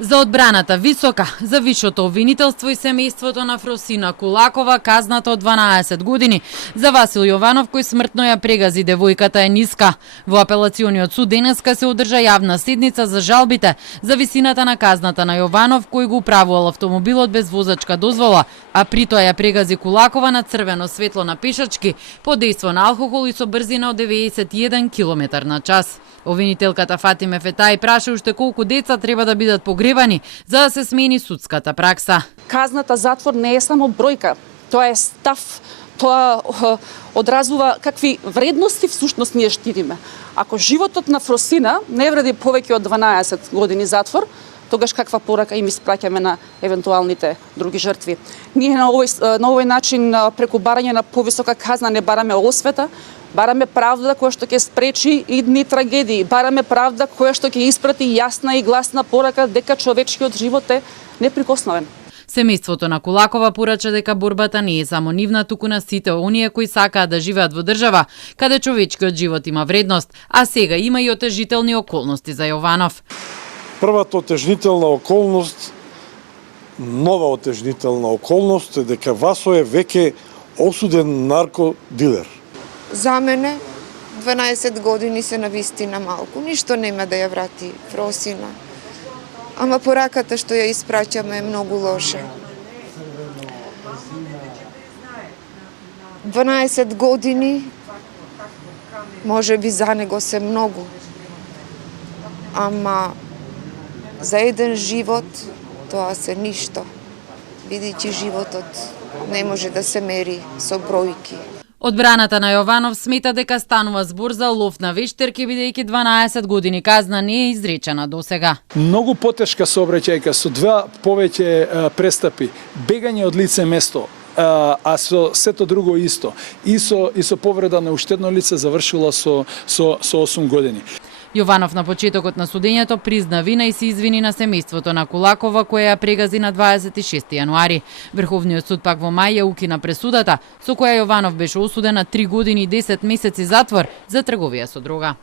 За одбраната висока, за вишото обвинителство и семејството на Фросина Кулакова казната од 12 години. За Васил Јованов, кој смртно ја прегази девојката, е ниска. Во апелациониот суд денеска се одржа јавна седница за жалбите за висината на казната на Јованов, кој го управувал автомобилот без возачка дозвола, а при тоа ја прегази Кулакова на црвено светло на пешачки под дејство на алкохол и со брзина од 91 км на час. Обвинителката Фатиме Фетај праша уште колку деца треба да бидат погребани за да се смени судската пракса. Казната затвор не е само бројка, тоа е став, тоа одразува какви вредности всушност ние штитиме. Ако животот на Фросина не вреди повеќе од 12 години затвор, тогаш каква порака им испраќаме на евентуалните други жртви. Ние на овој начин преку барање на повисока казна не бараме освета, бараме правда која што ќе спречи идни трагедии, бараме правда која што ќе испрати јасна и гласна порака дека човечкиот живот е неприкосновен. Семејството на Кулакова порача дека борбата не е само нивна, туку на сите оние кои сакаат да живеат во држава каде човечкиот живот има вредност, а сега има и отежителни околности за Јованов. Првата отежнителна околност, нова отежнителна околност е дека Васо е веќе осуден наркодилер. За мене 12 години се навистина малку, ништо нема да ја врати Фросина. Ама пораката што ја испраќаме е многу лоша. 12 години може би за него се многу. Ама за еден живот тоа се ништо, бидејќи животот не може да се мери со бројки. Одбраната на Јованов смета дека станува збор за лов на вештерки, бидејќи 12 години казна не е изречена досега. Многу потешка сообраќајка со два повеќе престапи, бегање од лице место, а со сето друго исто. И со повреда на уштедно лице завршила со 8 години. Јованов на почетокот на судењето призна вина и се извини на семејството на Кулакова која ја прегази на 26 јануари. Врховниот суд пак во мај ја укина пресудата со која Јованов беше осуден на 3 години и 10 месеци затвор за трговија со дрога.